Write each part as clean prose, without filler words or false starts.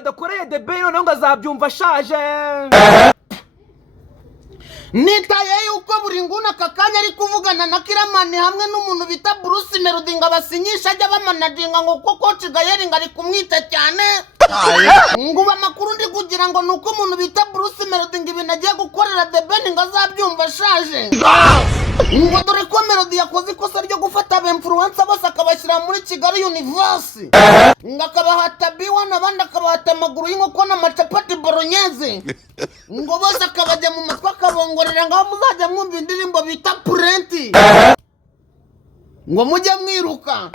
melody akoreye THEBEN noneho ngo azabyumva ashaje. Nitaye yuko buri nguna akakanya ari kuvugana na Kiramani hamwe n'umuntu bita Bruce Melody ngo abasinyisha ajya bamanadinga ngo kuko Kigayeri ngo ari kumwita cyane. Ngo amakuru ndi kugira ngo nuko umuntu bita Bruce Melody ngo ibintu agiye gukorera THEBEN ngo azabyumva ashaje. Ngo dore ko Melody yakoze ikosa ryo gufata ab'influencer bose akabashyira muri Kigali Universe. Ngo akabahata B1 abandi akabahata amaguru y'inkoko n'amacapati bolognese. Ngo bose akabajya mu matwa akabongorera ngo muzajya mwumva indirimbo bita Purenti. Ngo mujye mwiruka.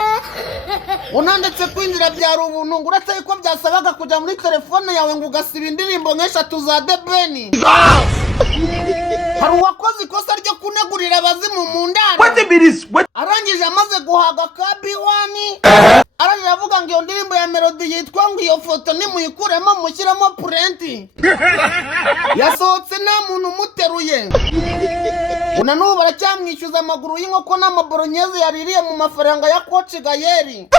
Unandetse kwinjira byari ubuntu ngo uretse yuko byasabaga kujya muri telefone yawe ngo ugasiba indirimbo nk'eshatu za THEBEN. Hari uwakoze ikosa ryo kunegurira abazimu mu ndaro. Arangije amaze guhaga ka B1 arangije avuga ngo iyo ndirimbo ya Melody yitwa ngo iyo foto nimuyikuremo mushyiramo Purenti. Yasohotse nta muntu umuteruye. Una n'ubu baracyamwishyuza amaguru y'inkoko n'amabolognese yaririye mu mafaranga ya Kigayeri.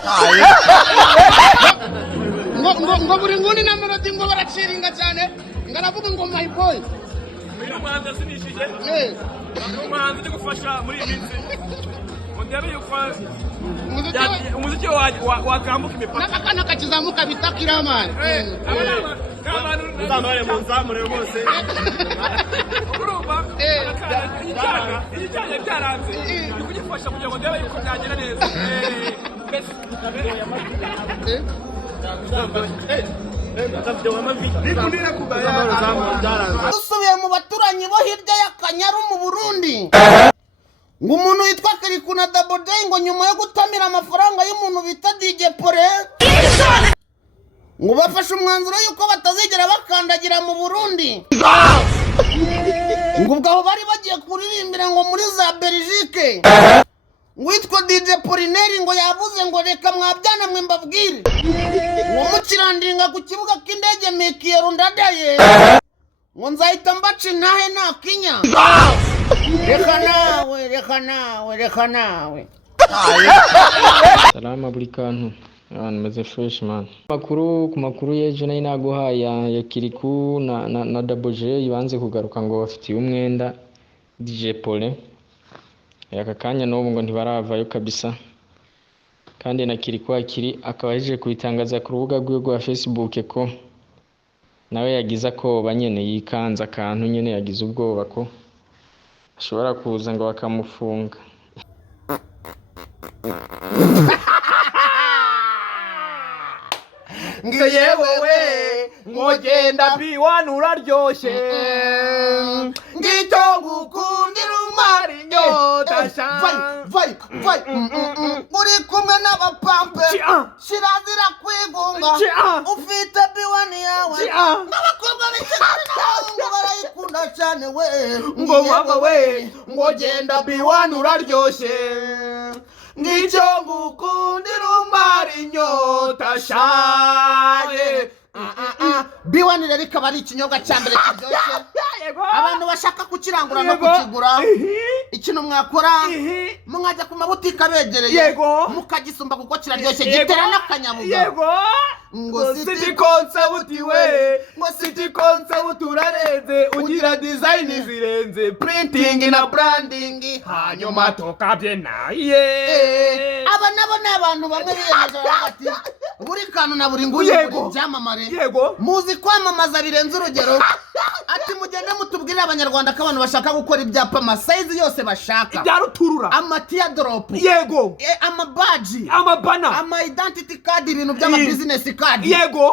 Ngo buri nguni na Melody ngo baraciringa cyane. Ngaravuga ngo my boy. Umuhanzi asinishije. Umuhanzi uri gufasha muri iyi minsi. Ndebe yuko umuziki wakambuka imipaka. Nakakana kakizamuka bita Kiramani. Ndamare mu nzamure bose. Urumva? Ijyanye byaranze. Kugifasha kugira ngo ndebe yuko byagera neza. Dusubiye mu baturanyi bo hirya y'Akanyaru mu Burundi. Ngo umuntu witwa Kirikuna Double Day ngo nyuma yo gutamira amafaranga y'umuntu bita DJ Pole ngo bafashe umwanzuro yuko batazigera bakandagira mu Burundi. Ngo ubwo bari bagiye kuririmbira ngo muri za Belgique. Ngo witwa DJ Polineri ngo yavuze ngo reka mwabyana mwe mbabwire. Ngo mukirandinga ku kibuga k'indege Mekiyero ndadaye. Ngo nzahita mbaca intahe nta kinya. Reka nawe. Salama buri kantu. Abantu meze fresh man. Ku makuru y'ejo nayo naguhaye ya Kiriku na Double J banze kugaruka ngo bafitiye umwenda DJ Pole. Aka kanya n'ubu ngo ntibaravayo kabisa. Kandi na Kiriku akaba yaje kubitangaza ku rubuga rwe rwa Facebook ko nawe yagize ko banyene yikanza akantu nyene yagize ubwoba ko ashobora kuza ngo bakamufunga. Ngo yewe ngogenda B1 uraryoshye. Ngicyo ngukundira umari nyota sha. Vai. Uri kumwe n'abapampe. Shirazira kwigunga. Ufite B1 yawe. N'abakobwa b'Ikigali ngo barayikunda cyane we. Ngo mama we ngogenda B1 uraryoshye. Ngicyo ngukundira umari nyota shaye. B1 rero ikaba ari ikinyobwa cya mbere kiryoshye. Abantu bashaka kukirangura no kukigura. Ikintu mwakora mwajya ku mabutike abegereye mukagisumba kuko kiraryoshye gitera n'akanyabuga. Ngo City Concept we, ngo City Concept urarenze ugira design zirenze printing na branding hanyuma tokabyena. Aba nabo n'abantu bamwe biyemeje bati buri kantu na buri nguni buri byamamare. Muzi kwamamaza birenze urugero. Ati mugende mutubwire abanyarwanda ko abantu bashaka gukora ibyapa size yose bashaka. Ibyaruturura. Amatia drop. Amabaji. Amabana. Ama identity card ibintu by'ama business card.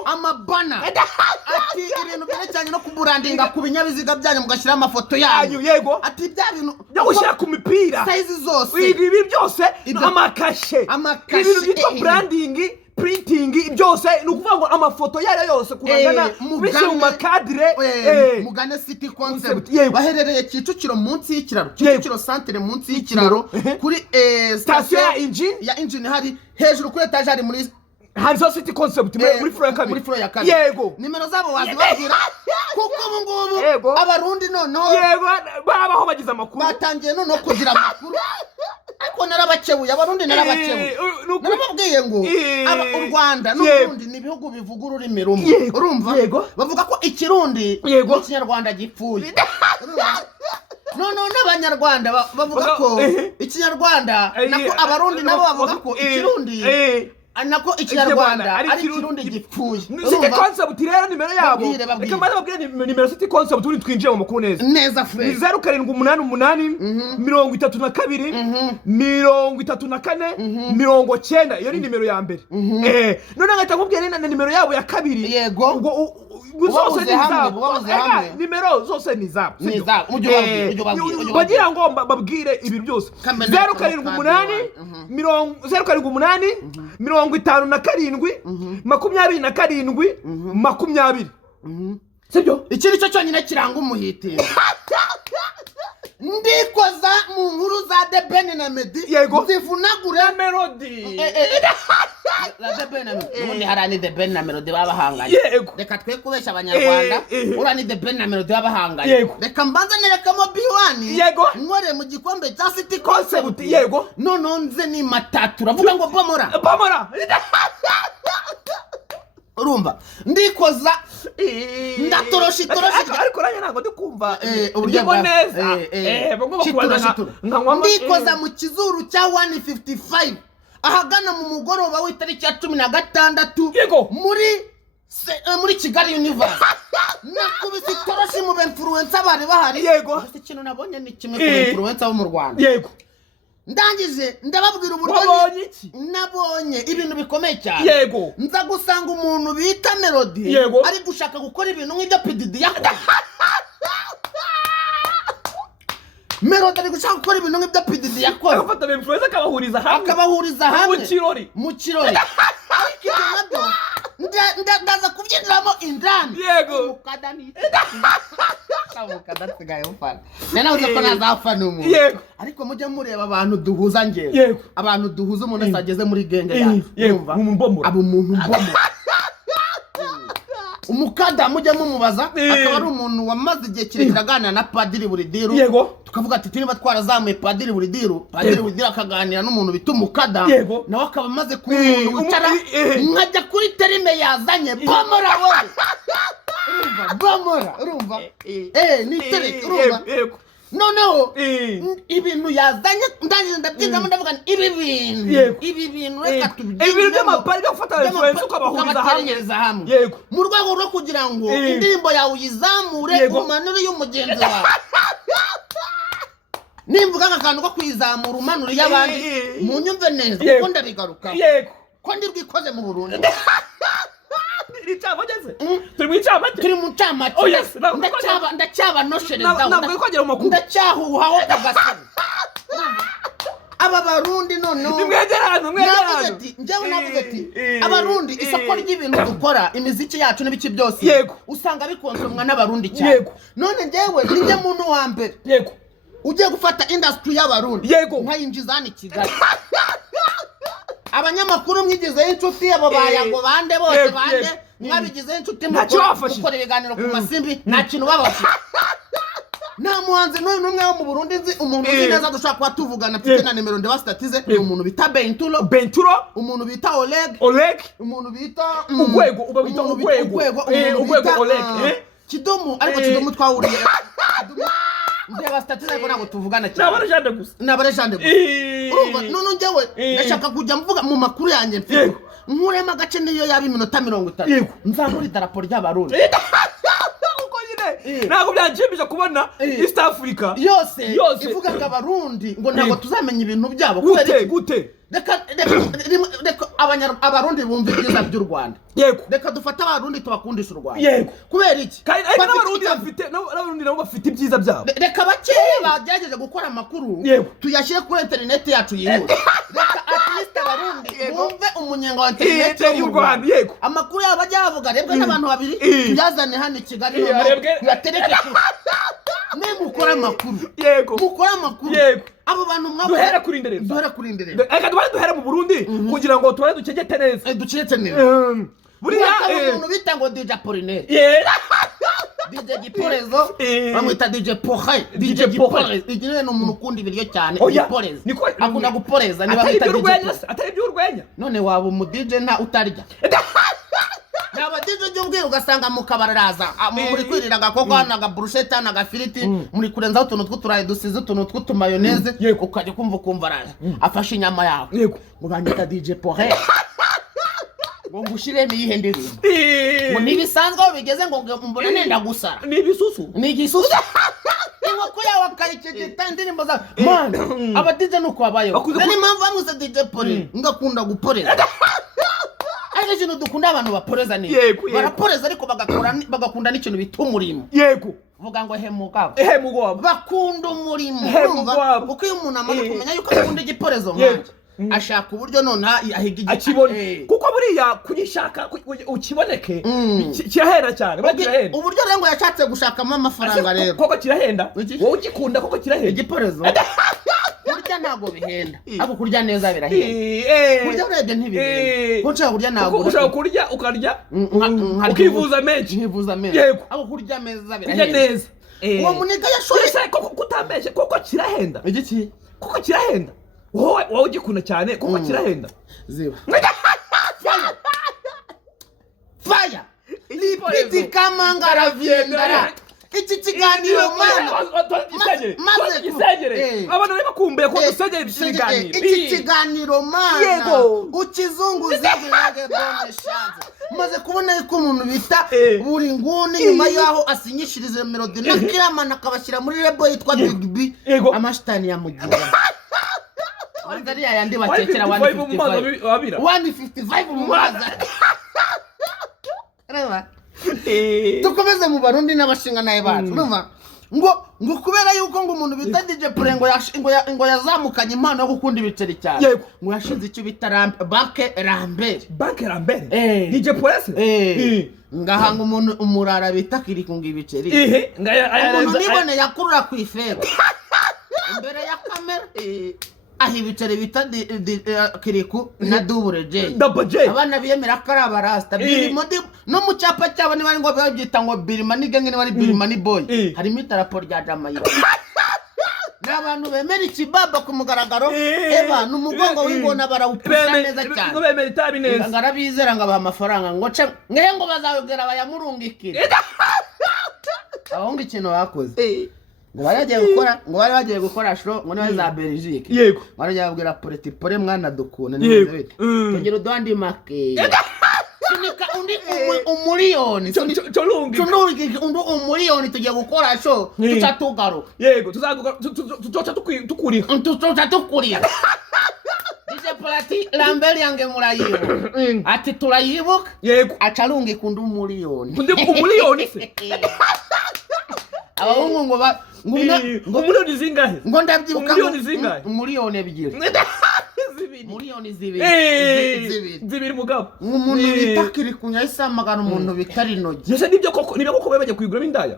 Amabana. Ati ibintu byerekeranye no kuburandinga ku binyabiziga byanyu mugashyira amafoto yanyu. Ati bya bintu byo gushyira ku mipira. Size zose. Ibi byose amakashe. Ibintu byitwa branding. Printing byose nukuvuga ngo amafoto yari yose kurangana bishe mu makadire mugane City Concept baherereye Kicukiro munsi y'ikiraro Kicukiro centre munsi y'ikiraro kuri station ya engine hari hejuru kuri etage hari muri Hanzo City Concept muri floor ya kabiri nimero zabo wazibabwira kuko ubu ngubu abarundi noneho babaho bagize amakuru batangiye noneho kugira amakuru ariko narabakebuye abarundi narabakebuye narababwiye ngo u Rwanda n'Uburundi ni ibihugu bivuga ururimi rumwe urumva bavuga ko ikirundi n'ikinyarwanda gipfuye none n'abanyarwanda bavuga ko ikinyarwanda nako abarundi nabo bavuga ko ikirundi nako ikinyarwanda ari ikirundi gipfuye City Concept rero nimero yabo reka maze babwire nimero City Concept turi twinjiye mu makuru neza fresh 0788 32 34 90 iyo ni nimero ya mbere none ngahita nkubwira na nimero yabo ya kabiri yego zose ni zabo nimero zose ni zabo bagira ngo babwire ibi byose 0788 27 sibyo iki nicyo cyonyine kiranga umuhitiro ndikoza mu nkuru za THEBEN na Meddy zivunagure melody la THEBEN na Meddy harani THEBEN na Melody babahanganye reka twe kubesha abanyarwanda urani THEBEN na Melody babahanganye reka mbanza nerekamo B1 nkore mu gikombe cya City Concept none nze ni matatu ravuga ngo bomora urumva ndikoza ndatoroshi ariko ranya ntago ndikumva uburyo neza ndikoza mu kizuru cya 155 ahagana mu mugoroba w'itariki ya 16 muri Kigali Universe nakubise itoroshi mu influencer bari bahari ikintu nabonye ni kimwe ku influencer bo mu Rwanda ndangije ndababwira uburyo nabonye ibintu bikomeye cyane nza gusanga umuntu bita Melody ari gushaka gukora ibintu nk'ibyo PDD yakora Melody ari gushaka gukora ibintu nk'ibyo PDD yakora afata influencer akabahuriza hamwe mu kirori ariko nabyo ndaza kubyinjiramo indani mukada sigaye ufana nena uza ko nazafana umuntu ariko mujye mureba abantu duhuza ngewe abantu duhuza umuntu asageze muri genge yacu abo umuntu mbomo umukada mujye mumubaza akaba ari umuntu wamaze igihe kirekire aganira na Padiri Buridiru tukavuga ati niba twarazamuye Padiri Buridiru akaganira n'umuntu bita umukada nawe akaba amaze kuba umuntu wicara nkajya kuri terime yazanye bomora urumva ni terime urumva noneho ibintu yazanye ndangije ndabyigamo ndavuga ibi bintu reka tubyine ibintu by'amapari byo gufata influencer ukabahuriza hamwe mu rwego rwo kugira ngo indirimbo yawe uyizamure umanure y'umugenzi wawe nimvuga akantu ko kwizamura umanure y'abandi mu nyumve neza kuko ndabigaruka ko ndi bwikoze mu Burundi turi mu ncamake ndacyabanoshereza ndacyahuhaho agasaro aba barundi noneho navuze ati abarundi isoko ry'ibintu dukora imiziki yacu n'ibiki byose usanga bikonsomwa n'abarundi cyane none njyewe njye muntu wa mbere ugiye gufata industry y'abarundi nkayinjiza hano i Kigali abanyamakuru mwigizeho inshuti abo bayago bande bose bande mwabigizeho inshuti mukora ibiganiro ku masimbi nta kintu babafite nta muhanzi n'umwe wo mu Burundi nzi umuntu uzi neza dushaka kuba tuvugana mfite na nimero ndabastatize ni umuntu bita Benturo umuntu bita Oleg umuntu bita Ugwego Oleg Kidomo ariko Kidomo twahuriye ndeba statize ariko ntabwo tuvugana cyane nabarejande gusa urumva none njyewe ndashaka kujya mvuga mu makuru yanjye mfite nkurema agace niyo yaba iminota 30 nzamura idarapo ry'abarundi ntabwo byanshimishije kubona East Africa yose ivuga ngo abarundi ngo ntabwo tuzamenya ibintu byabo gute reka abarundi bumva ibyiza by'u Rwanda reka dufata abarundi tubakundisha u Rwanda kubera iki n'abarundi nabo bafite ibyiza byabo reka bakeya bagerageje gukora amakuru tuyashyire kuri internet yacu yihuta reka at least abarundi bumve umunyenga wa internet y'u Rwanda amakuru yabo bajya bavuga rebwe n'abantu babiri tuyazane hano i Kigali yatereke mukora amakuru abo bantu mwabo duhera kuri indereza reka duhere mu Burundi kugira ngo tubare ducegete neza buriya umuntu bita ngo DJ DJ Giporezo bamwita DJ Pohe. DJ Giporezo igire no umuntu ukunda ibiryo cyane. Giporezo akunda guporeza niba bita DJ. Atari by'urwenya none waba umu DJ nta utarya. Naba DJ by'ubwira ugasanga mu kabararaza muri kwirira gakoko hanaga bruschetta naga filiti muri kurenza utuntu tw'uturayi dusize utuntu tw'utumayoneze ukajya kumva araje afashe inyama yawe yego mugandika DJ Pohe ngo ngushiremo yihe ndirimbo ngo nibisanzwe bigeze ngo mbona nenda gusara nibisusu inkoko yawe akayicegeta indirimbo za man aba DJ nuko abayeho ni mpamvu bamuze DJ Pohe ngakunda guporeza ari ikintu dukunda abantu baporeza ni baraporeza ariko bagakunda n'ikintu bitumurimo yego vuga ngo hemuka bakunda umurimo kuko iyo umuntu amaze kumenya yuko akunda igiporezo nk'iki ashaka uburyo none ahiga akibone kuko buriya kugishaka ukiboneke kirahenda cyane bagirahenda uburyo rero ngo yashatse gushakamo amafaranga rero koko kirahenda wowe ugikunda koko kirahenda igiporezo kurya ntago bihenda abo kurya neza birahenda kurya urebye ntibihenda kunshaka kurya ntago ushaka kurya ukarya ukivuza menshi yego abo kurya meza birahenda uwo muniga yashoye koko kutambeshe koko kirahenda igiki koko kirahenda wowe ugikunda cyane koko kirahenda ziba fire lipiti kama ngaravyendara iki kiganiro mana maze gisegere abantu bari bakumbuye ko dusegere ibiganiro iki kiganiro mana ukizunguza birage bonne chance maze kubona ko umuntu bita buri nguni nyuma yaho asinyishirize melody nakiramana akabashyira muri label yitwa Big B amashitani ya mugira Wandari yandi bakekera 155 mu maza reba tukomeze mu barundi n'abashinga naye bacu numva ngo kubera yuko ngo umuntu bita DJ Pohe ngo yazamukanye impano yo gukunda ibiceri cyane ngo yashinze icyo bita banke Lambert DJ Pohe ngahanga umuntu umurara bita kirikunga ibiceri umuntu nibone yakurura ku ifero imbere ya kamera aho ibiceri bita kiriku na double J abana biyemera ko ari abarasta birimodi no mu cyapa cyabo niba ngo babyita ngo birima nigenge niba ari birima ni boy harimo itarapo rya Jamaica n'abantu bemera ikibaba ku mugaragaro eba n'umugongo w'ingona barawupusha neza cyane ngo bemera itabi neza ngarabizera ngo aba amafaranga ngo ngo bazabwira bayamurungikira aho ikintu bakoze ngo bari bagiye gukora show ngo niba za Belgique yego bari yabwira Pore mwana dukuna neza bite tongera udandi make sunika undi umuliyoni cholungi undi umuliyoni tugiye gukora show tucatugaruka yego tuzoca tukuriha DJ Pohe Lambert yange murayibo ati turayibuka yego acalungi kundi umuliyoni se abahungu ngo umuliyoni zingahe ngo ndabyibuka umuliyoni ebyiri miliyoni zibiri mugabo umuntu bitakiri kunya isamagana umuntu bitari nogi yese nibyo koko bajya kuyiguramo indaya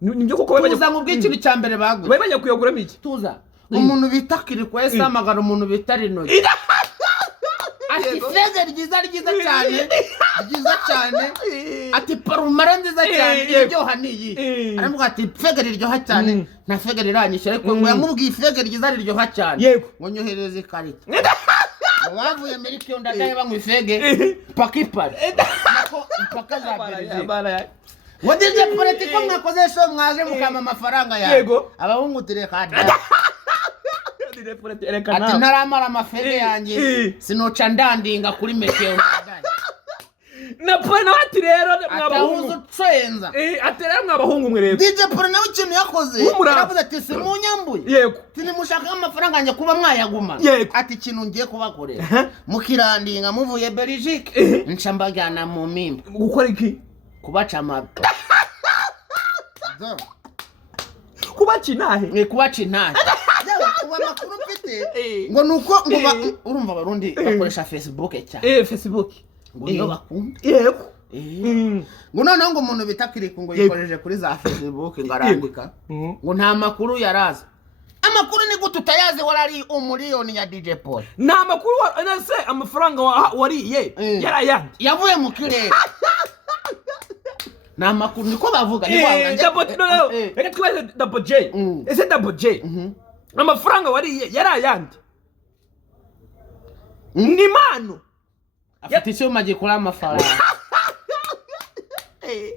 nibyo koko bajya tuza ngubwo ikintu cyambere baguze bajya kuyiguramo iki tuza umuntu bitakiri kwa isamagana umuntu bitari nogi ati feze ryiza cyane ati parumara nziza cyane iryoha niyi aramuga ati fege riryoha cyane na fege riranyisha ariko ngo yamubwiye fege ryiza riryoha cyane ngo nyohereze ikarita bavuye muri kiyo ndagaye bamwe fege pakipari nako mpaka za Belgique wadije politiko mwakoze show mwaje mukama amafaranga yawe abahungu tirekada ati ntaramara amafege yanjye sinoca ndandinga kuri meteo na Pohe nawe ati rero mwabahungu tsenza ati rero mwabahungu mwe rero DJ Pohe nawe ikintu yakoze aravuze ati simunyambuye yego tinimushaka amafaranga njye kuba mwayaguma ati ikintu ngiye kubakorera mukirandinga muvuye Belgique ncambagana mu mimba gukora iki kubaca amabi kubaca intahe uba makuru mfite ngo nuko urumva abarundi bakoresha Facebook cyane Facebook ngo niyo bakunda yego ngo noneho ngo umuntu bitakirika ngo yikoreje kuri za Facebook ngarandika ngo nta makuru yaraza amakuru ni gute utayazi warari umuliyoni ya DJ Pohe nta makuru nase amafaranga wariye yarayandi yavuye mu kirere namakuru niko bavuga reka twibaze Double J ese Double J amafaranga wariye yari ayandi ni mano afite icyuma gikora amafaranga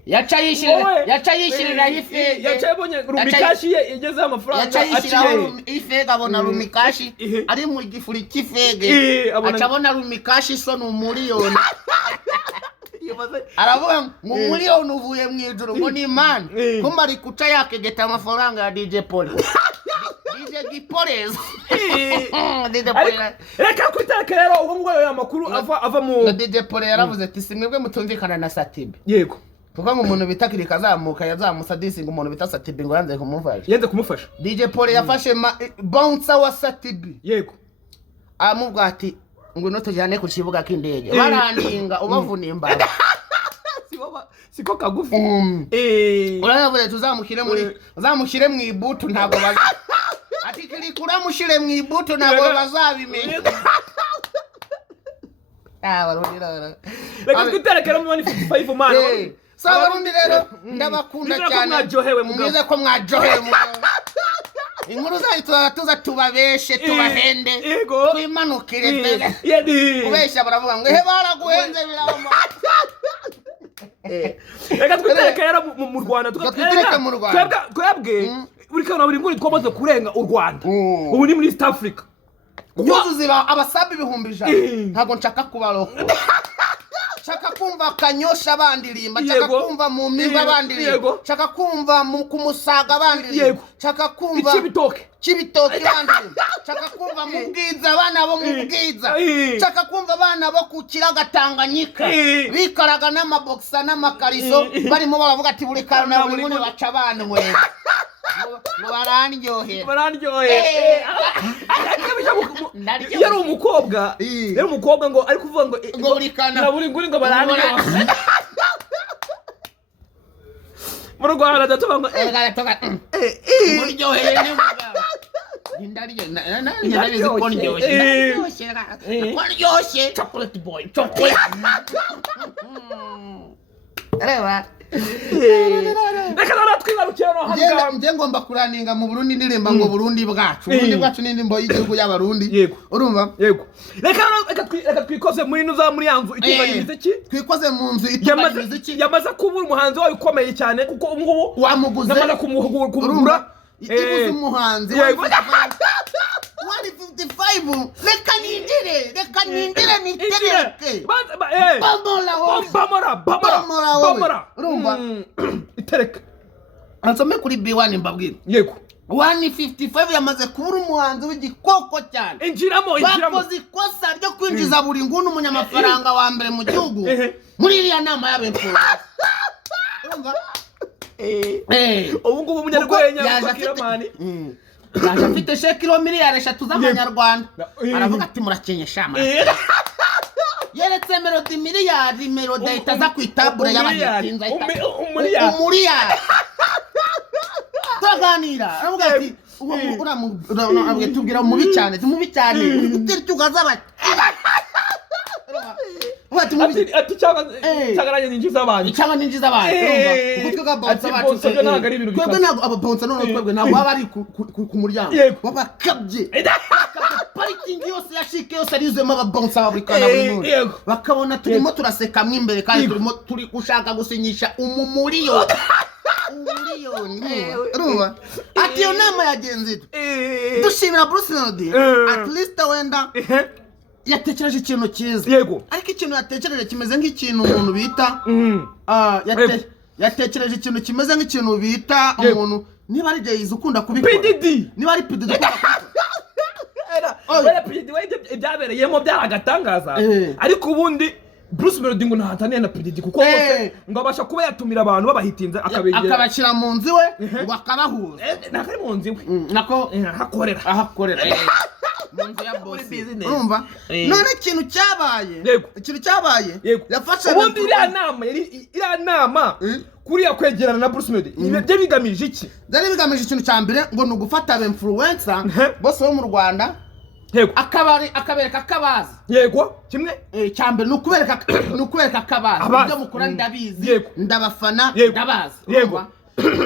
yaca yishirira ife yaca bonye rumikashi igeze amafaranga yacayishiraho ifega abona rumikashi ari mu gifuri cy'ifege acabona rumikashi so n'umuriyoni aravuga ngo umuriyoni uvuye mu ijuru ngo ni imana kumba ari kuca yakegeta amafaranga ya DJ Pole DJ Gipolezo reka kwitaka rero ubwo ngo ayo makuru ava mu DJ Pole yaravuze ati simwebwe mutumvikana na Satibe yego kuko ngo umuntu bitakirika azamuka yazamusa disinga umuntu bita Satibe ngo yanze kumufasha DJ Pole yafashe bouncer wa Satibe yego amubwa ati ngo no tujyane ku kibuga k'indege barandinga ubavuna imbaga siko kagufi uravuze tuzamushyire mu ibutu ntabwo baza ati kiri kuramushire mu ibutu ntabwo bazabimenya reka twiterekera mu 55 mano Sabarundi rero ndabakunda cyane mumize ko mwajohewe inkuru zayo tuza tubabeshe tubahende twimanukire kubeshya baravuga ngo he baraguhenze biramo reka twiterekera mu Rwanda twitereka mu Rwanda twebwe buri kana buri nguri twamaze kurenga u Rwanda ubu ni muri East Africa nyuzuziba abasabi ibihumbi 100 ntago nshaka kubaroka chaka kumva kanyosha bandirimba chaka kumva mu mimba bandirimba chaka kumva mu kumusaga bandirimba chaka kumva kibitoke bandirimba chaka kumva mu bwiza abana bo mu bwiza chaka kumva abana bo ku kiraga Tanganyika bikaraga n'amaboksa n'amakariso barimo baravuga ati buri karuna buri mune baca banwe ngo barandyohe yari umukobwa ngo ari kuvuga ngo buri kana buri nguri ngo barandyohe mu Rwanda datuba ngo muryohe ni mugabo ndariye ko ndyoshye chocolate boy chocolate areba reka natwibarukira no hanga nje ngomba kuraninga mu Burundi ndirimba ngo Burundi bwacu ni ndimbo y'igihugu y'abarundi urumva yego reka twikoze muri nuza muri yanzu itunganyirize ki twikoze mu nzu itunganyirize iki yamaze kuba umuhanzi wawe ukomeye cyane kuko ngubu wamuguze namaze kumugura ikibuze umuhanzi 155 reka nindire nitereke bamora urumva itereka ansome kuri B1 mbabwira yego 155 yamaze kubura umuhanzi w'igikoko cyane injiramo bakoze ikosa ryo kwinjiza buri nguni umunyamafaranga wa mbere mu gihugu muri iriya nama y'abemfura urumva ubu ngubu umunyarwenya Kiramani yaje afite shekiro miliyari 3 z'amanyarwanda aravuga ati murakenyesha yeretse Melody miliyari Melody itaza kwitabura y'abahitinza umuriyari tuganira aravuga ati uramu tubwira mubi cyane tugaza bati ati cyangwa ninjiza abantu urumva ubutwe bwa bouncer bacu twebwe ntabwo aba bouncer none twebwe ntabwo baba ari ku muryango babakabye parking yose yashike yose arizemo aba bouncer baburikana buri muntu bakabona turimo turaseka mu imbere kandi turi gushaka gusinyisha umumuriyo urumva ati yo nama yagenze dushimira Bruce Melody at least wenda yatekereje ikintu cyiza yego ariko ikintu yatekereje kimeze nk'ikintu umuntu bita yatekereje ikintu kimeze nk'ikintu bita umuntu niba ari Jay ukunda kubikora niba ari PDD ukunda kubikora PDD byabereyemo byaragatangaza ariko ubundi Bruce Melody ngo ntahataniye na PDD kuko bose ngo abasha kuba yatumira abantu babahitinza akabashyira mu nzi we ngo akabahuza nakari mu nzi we nako ahakorera munzu ya boss urumva none ikintu cyabaye yafashe ubundi iriya nama kuriya kwegerana na Bruce Melody ibyo bigamije iki byari bigamije ikintu cya mbere ngo ni ugufata aba influencer bose bo mu Rwanda Yego. akabereka akabazi. Yego. Kimwe cyambere nukubereka akabazi. Ibyo mukora ndabizi. Ndabafana ndabazi. Yego.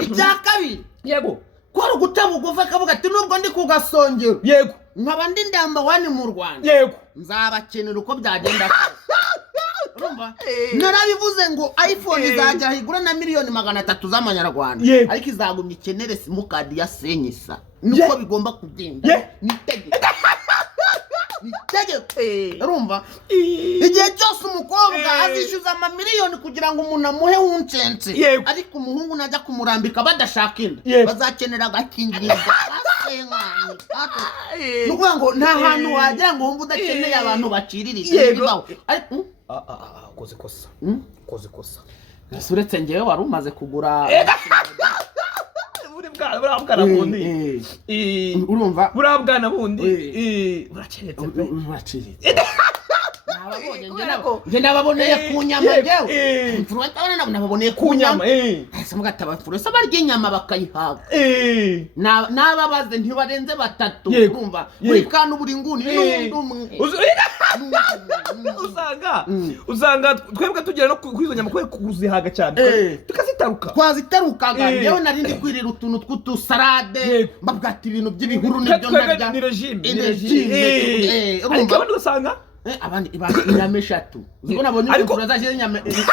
Bya kabiri. Yego. Kwari gutabugufa kavuga ati nubwo ndi kugasongero. Yego. Nkaba ndi ndamba wani mu Rwanda. Yego. Nzabakenera uko byagenda kose. Urumva? Narabivuze ngo iPhone izajya higura na miliyoni 300 z'amanyarwanda. Ariko izagumya ikenere simukadi ya senyisa. Nuko bigomba kugenda. Nitegeko. Urumva? Igihe cyose umukobwa azishyuza amamiliyoni kugira ngo umuntu amuhe wuncense. Ariko umuhungu najya kumurambika badashaka inda. Bazakenera agakingirizo. Nukuvuga ngo nta hantu wagira ngo wumve udakeneye abantu baciriritse. Koze kosa. Uretse ngewe wari umaze kugura burabwana bundi. Urumva? Burabwana bundi. Buraceretse. Nge nababoneye ku nyama ngewe. Influencer nababoneye ku nyama. Ese mugataba influencer barya inyama bakayihaga. Nababaze ntibarenze 3. Urumva? Buri kantu buri nguni n'umwe. Usanga twebwe tugera no kwizo nyama kwe kuzihaga cyane. Tukazitaruka. Twazitarukaga ngewe narindi kwirira utuntu tw'utusarade. Mbabwata ibintu by'ibihuru n'ibyo ndarya. Ni regime. Urumva? Abandi usanga abandi inyama 3. Uziko nabonye umuntu azashira inyama 15.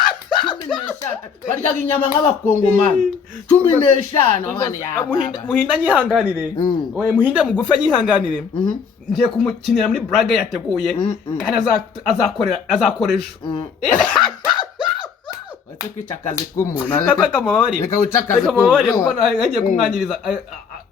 Barya inyama nk'abakongomani 15 abandi ya. Muhinda nyihanganire. Oye muhinda mugufa nyihanganire. Ngiye kumukinira muri Braga yateguye kandi azakoresha. Wate kwicakazi k'umuntu. Akakamubari. Reka wicakazi k'umuntu. Kuko nagiye kumwanyiriza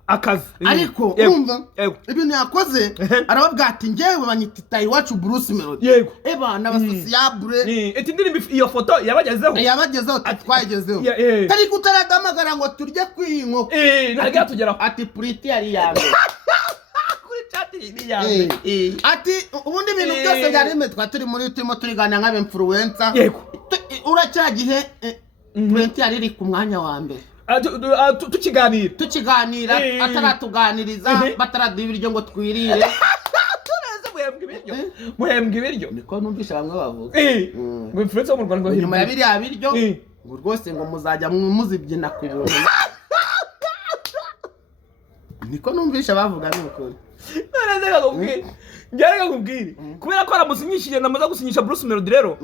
akazi. Ariko umva ibintu yakoze arababwira ati ngewe banyitita iwacu Bruce Melody. Yego. Eba n'abasosiyable. Eti ndirimbo iyo foto yabagezeho twayigezeho. Kari kutaradamagara ngo turye kwinkoko. Ntagiye tugeraho. Ati Pretty yari yawe. Ati ubundi ibintu byose byarime turi muri turimo turigana nk'abe influencer. Yego. Uracyagihe Pretty yari iri ku mwanya wa mbere. Tukiganira ataratuganiriza bataradiba ibiryo ngo twirire. Muhembwa ibiryo niko numvisha bamwe bavuga. Ngo influencer wo mu Rwanda ngo nyuma ya biriya biryo ngo rwose ngo muzajya muzibyina ku birori. Niko numvisha bavuga n'ukuri. Njyaga kubwira kubera ko aramusinyishije namaze gusinyisha Bruce Melody rero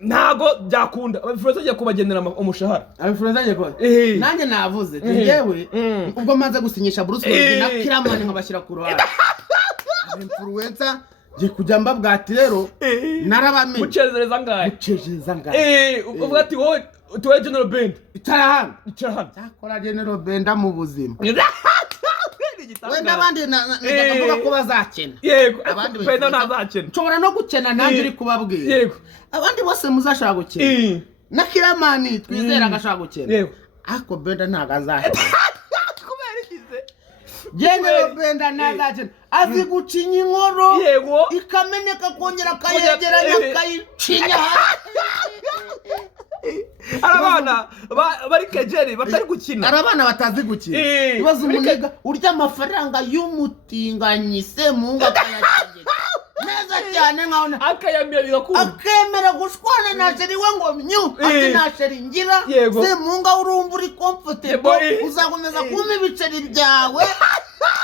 ntago byakunda influencer agiye kubagenera umushahara. Influencer agiye ko nanjye navuze ngewe ubwo maze gusinyisha Bruce Melody na Kiramani nkabashyira ku ruhande. Influencer je kujya mbabwati rero narabamenye mucezereza ngaye. Uvuga ati wowe tuwe General Band itarahanga cyakora General Band mu buzima. Wenda abandi ndavuga ko bazakena. Yego. Abandi ntazakena. Nshobora no gukena nanjye uri kubabwira. Yego. Abandi bose muzashaka gukena. Na Kiramani twizera agashaka gukena. Yego. Ako Benda ntago azakena. Kubera ikize. General Benda ntazakena. Azi gucinya inkoro. Yego. Ikameneka kongera kayegeranya kayicinya. Arabana bari kejeri batari gukina. Arabana batazi gukina. Ibaza umuniga urya amafaranga y'umutinganyi se munga kayakigera. Neza cyane nkabona akayamira ko akemera gushwana na sheri we ngo myu ati na sheri ngira se munga urumva uri comfortable uzakomeza kuma ibiceri byawe.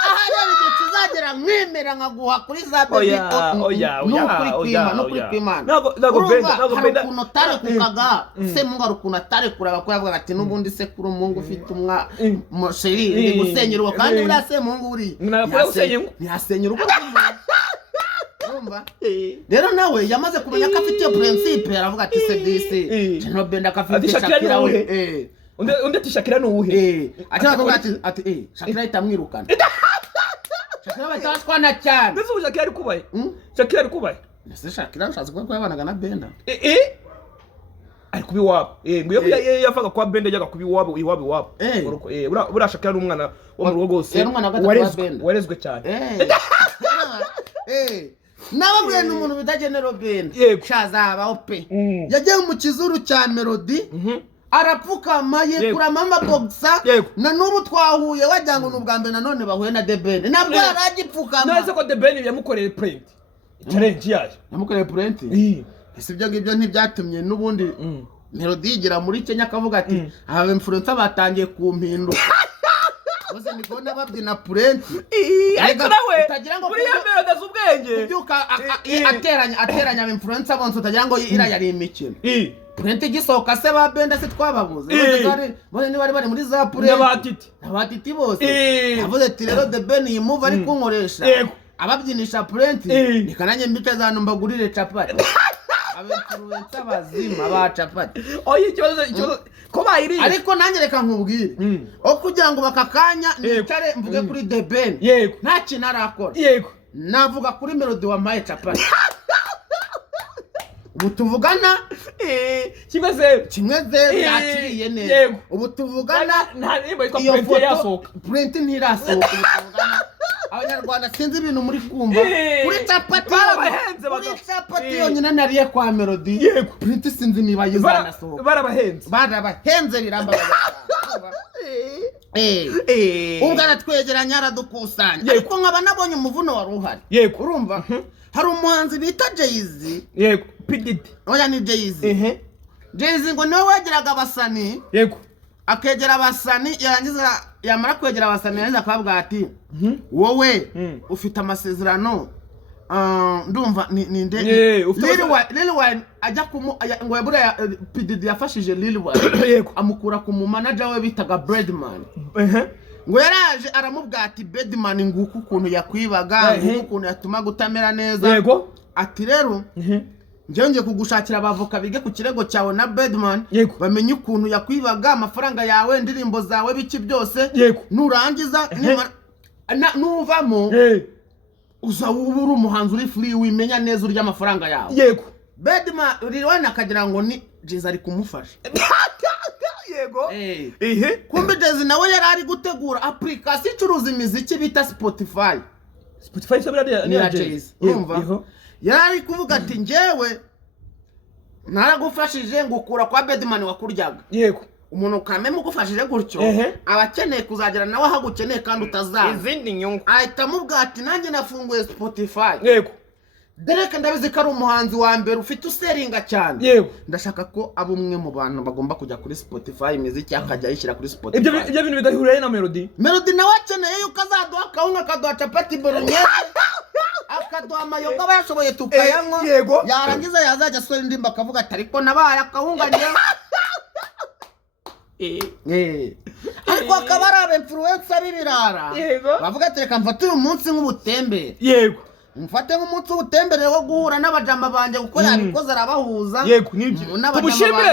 Aha rero igihe tuzagera mwemera nkaguha kuri za baby. Nukuri kwimana. Nago Benda ukuntu tare kukaga se munga rukuntu tare kuraba ko yavuga ati nubundi se kuri umungu ufite umwa sheri ni gusenyera uwo kandi uri se mungu uri ntiyasenyera uko. Rero nawe yamaze kumenya ko afite principe aravuga ati se disi General Benda kafite Shakira we. Undi ati Shakira ni uwuhe? Ati Shakira itamwirukana. Shakira batashwana cyane. Ndetse ubu Shakira ari kubaye. Shakira ari kubaye. Nese Shakira ushaze ko yabanaga na Benda. Ari kubi wabo. Ngo yafaga kwa Benda yaga kubi wabo iwabo. Bura Shakira ni umwana wo mu rugo gose. Warezwe cyane. Nababwiye n'umuntu bita General Benda. Shazabaho pe. Yagiye mu kizuru cya Melody arapfukama yekuramo amabogisa na n'ubu twahuye wagira ngo n'ubwa mbere nanone bahuye na THEBEN nabwo yaragipfukama none se ko THEBEN yamukoreye print challenge yayo yamukoreye print ese ibyo ngibyo ntibyatumye n'ubundi Melody yigira muri Kenya akavuga ati aba influencer batangiye kumpinduka bose ndikubona babyina print ariko nawe muri ya Melody azubwenge kubyuka ateranya aba influencer bonse utagira ngo ira yari imikino print gisohoka se ba benda se twababuze bose ni bari muri za print n'abatiti bose yavuze ati rero THEBEN yimuva ari kunkoresha ababyinisha print nikananye mbite zanu mbagurire capati abenfuruwensa bazima ba capati oyi ikibazo ko bayiri ariko nanjye reka nkubwire kugira ngo bakakanya nicare mvuge kuri THEBEN nta kintu arakora navuga kuri Melody wampaye capati ubu tuvugana kimwe zeru yakiriye neza ubu tuvugana iyo foto print ntirasohoka abanyarwanda sinzi ibintu muri kumva kuri capati yonyine nariye kwa Melody print sinzi niba yizanasohoka barabahenze riramba ubwo aratwegeranya aradukusanya ariko nkaba nabonye umuvuno wari uhari urumva hari umuhanzi bita Jay-Z Pididi oya ni Jay-Z Jay-Z ngo niwe wegeraga abasani akegera abasani yarangiza yamara kwegera abasani yarangiza akababwira ati wowe ufite amasezerano ndumva ninde Lil Wayne ajya ngo yabura Pididi yafashije Lil Wayne amukura ku mu manager we bitaga Breadman ngo yaraje aramubwira ati Breadman nguko ukuntu yakwibaga nguko ukuntu yatuma gutamera neza ati rero njye kugushakira abavoka bige ku kirego cyawe na Breadman bamenye ukuntu yakwibaga amafaranga yawe indirimbo zawe biki byose nurangiza nuvamo uza ubura umuhanzi uri free wimenya neza urya amafaranga yawe Breadman uriwana akagira ngo ni Jay-Z ari kumufasha kumbe Jay-Z nawe yari ari gutegura application icuruza imiziki bita Spotify ni Jay-Z urumva yari kuvuga ati njyewe naragufashije ngukura kwa Breadman wakuryaga umuntu kameme ugufashije gutyo abakeneye kuzagera nawe hagukeneye kandi utazaza izindi nyungu ahita mubwira ati nanjye nafunguye Spotify Derek ndabizi ko ari umuhanzi wa mbere ufite useringa cyane ndashaka ko abo umwe mu bantu bagomba kujya kuri Spotify imiziki akajya yishyira kuri Spotify ibyo bintu bidahuriye na Melody nawe akeneye yuko azaduha akawunga akaduha capati bolognese akaduha amayoga aba yashoboye tukayanywa yarangiza yazajya asora indirimbo akavuga ati ariko nabaye akawunga njye ariko akaba ari abenfluencer b'ibirara bavuga ati reka mfate uyu munsi nk'ubutembere mfate nk'umunsi w'ubutembere wo guhura n'abajama banje kuko yabikoze arabahuza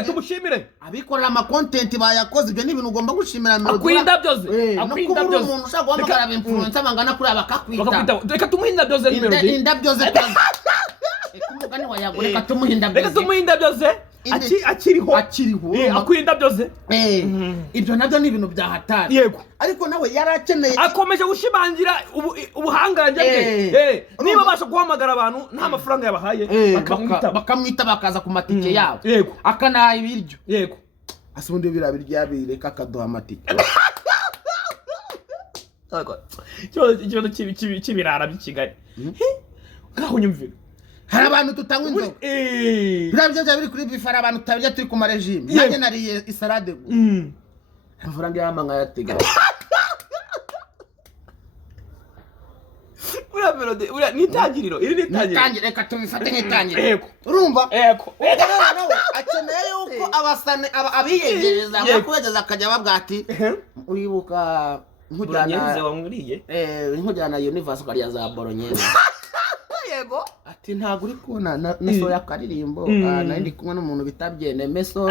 tumushimire abikorera ama content bayakoze ibyo ni ibintu ugomba gushimira Melody akwinda byose umuntu ushaka guhamagara abenfluencer bangana kuri abakakwita reka tumuhinda byose Melody indabyo ze kumugani wayagore reka tumuhinda byose akiriho akwinda byose ibyo nabyo ni ibintu bya hatari ariko nawe yarakeneye akomeje gushimangira ubuhangange bwe niba basha guhamagara abantu nta mafaranga yabahaye bakamwita bakaza ku matike yabo akanaha ibiryo asubundi birabiryo yabireka akaduha amatike ikibazo cy'ibirara by'i Kigali ngaho nyumvira hari abantu tutanywa inzoga birabyo biri kuri bifara abantu tutabirya turi ku marejime nanjye nariye isalade amafaranga y'amanga yatega Melody nitangiriro iri nitangiriro reka tubifate nk'itangiriro urumva nawe akeneye yuko abasane abiyegereza bakubegeza akajya babwira ati uribuka nkujyana Universe ukariya za bolognese ati ntabwo uri kubona nasohoye akaririmbo nari ndi kumwe n'umuntu bitabyene meso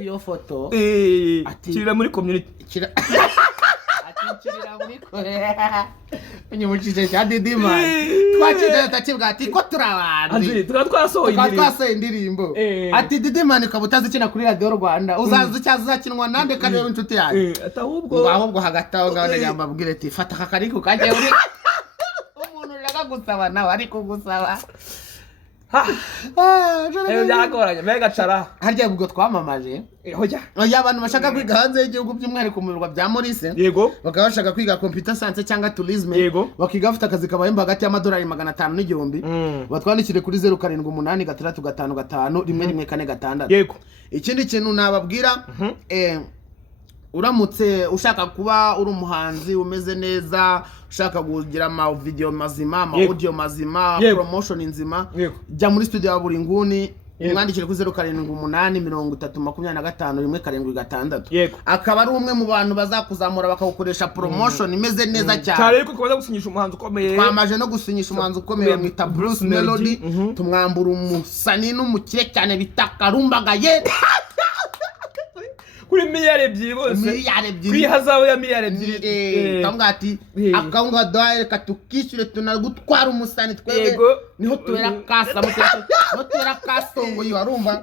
iyo foto ati kirira muri community kirira muri unyumucije cya Didima twakije takibwa ati ko turabandi twasohoye indirimbo ati Didima nikabutazi kina kuri Radio Rwanda uzaza cyazakinwa nande kandi inshuti yanjye ahubwo hagati aho ngaho ndambabwire ati fata kakariko kajye uri gusaba nawe ariko gusaba byagoranye mega cara harya ubwo twamamaje oya abantu bashaka kwiga hanze y'igihugu by'umwihariko mu birwa bya Maurice yego bakaba bashaka kwiga computer science cyangwa tourisme yego bakiga bafite akazi kabahemba hagati y'amadolari 500 n'igihumbi batwandikire kuri 0786351146 yego ikindi kintu nababwira uramutse ushaka kuba uri umuhanzi umeze neza ushaka kugira ama video mazima ama audio mazima promotion nzima jya muri studio ya buri nguni mwandikire kuri 07883325 akaba ari umwe mu bantu bazakuzamura bakagukoresha promotion imeze neza cyane cyane ariko kubaza gusinyisha umuhanzi ukomeye twamaje no gusinyisha umuhanzi ukomeye mwita Bruce Melody tumwambura umusani n'umukire cyane bitakarumbaga kuri miliyari ebyiri bose kwihazaho ya miliyari ebyiri tanga ati akaunga doye katukishyure tunagutwara umusani twebwe niho tubera kasa mutera kasongo yiwarumva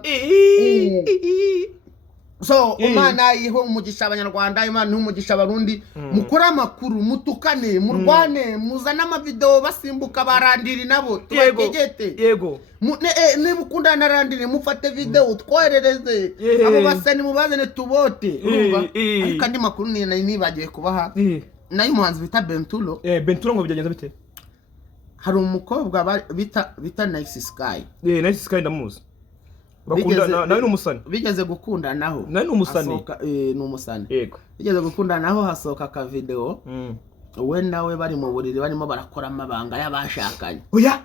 so umana yiho umugisha abanyarwanda imana n'umugisha abarundi mukora amakuru mutukane murwane muzana ama video basimbuka barandiri nabo tubagegete yego niba ukunda narandiri mufate video twoherereze abo basani mubazane tubote urumva ariko andi makuru nibagiye kubaha nayo umuhanzi bita Bentulo Bentulo ngo byagenze bite hari umukobwa bita Nice Sky Nice Sky ndamuzi nawe n'umusani bigeze gukundanaho nawe n'umusani n'umusani yego bigeze gukundanaho hasohoka ka video we nawe bari mu buriri barimo barakora amabanga y'abashakanye oya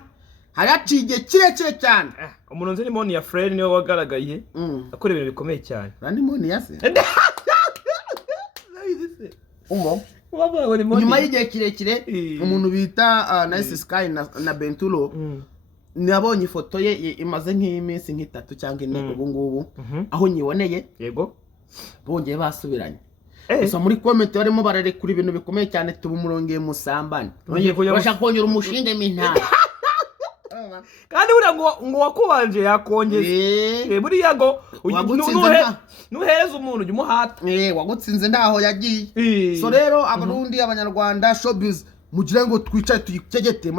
haraciye kirekire cyane umuntu nzi ni Moni ya Fred niwe wagaragaye akora ibintu bikomeye cyane randi Moni yase nyuma y'igihe kirekire umuntu bita Nice Sky na Bentulo nabonye ifoto ye imaze nk'iminsi nk'itatu cyangwa ine ubu ngubu aho nyiboneye yego bongeye basubiranye gusa muri comment barimo bararekura ibintu bikomeye cyane tubumurongeye musambane bashaka kongera umushinge mintara kandi buriya ngo wakubanje yakongeza buriya ngo nuhereza umuntu ujya umuhata wagutsinze ntaho yagiye so rero abarundi abanyarwanda showbiz mugire ngo twicare tuyikegete